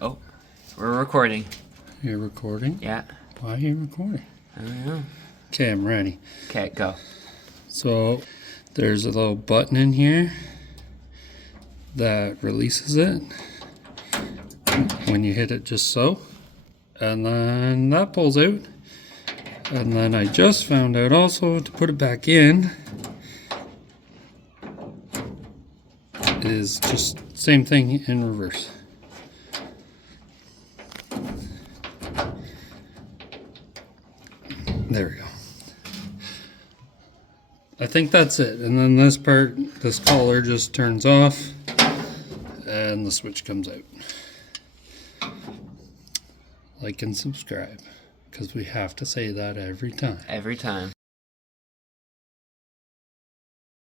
Oh, we're recording. You're recording? Yeah. Why are you recording? I don't know. Okay, I'm ready. Okay, go. So there's a little button in here that releases it when you hit it just so. And then that pulls out. And then I just found out also to put it back in is just same thing in reverse. There we go. I think that's it. And then this part, this collar just turns off and the switch comes out. Like and subscribe, because we have to say that every time. Every time.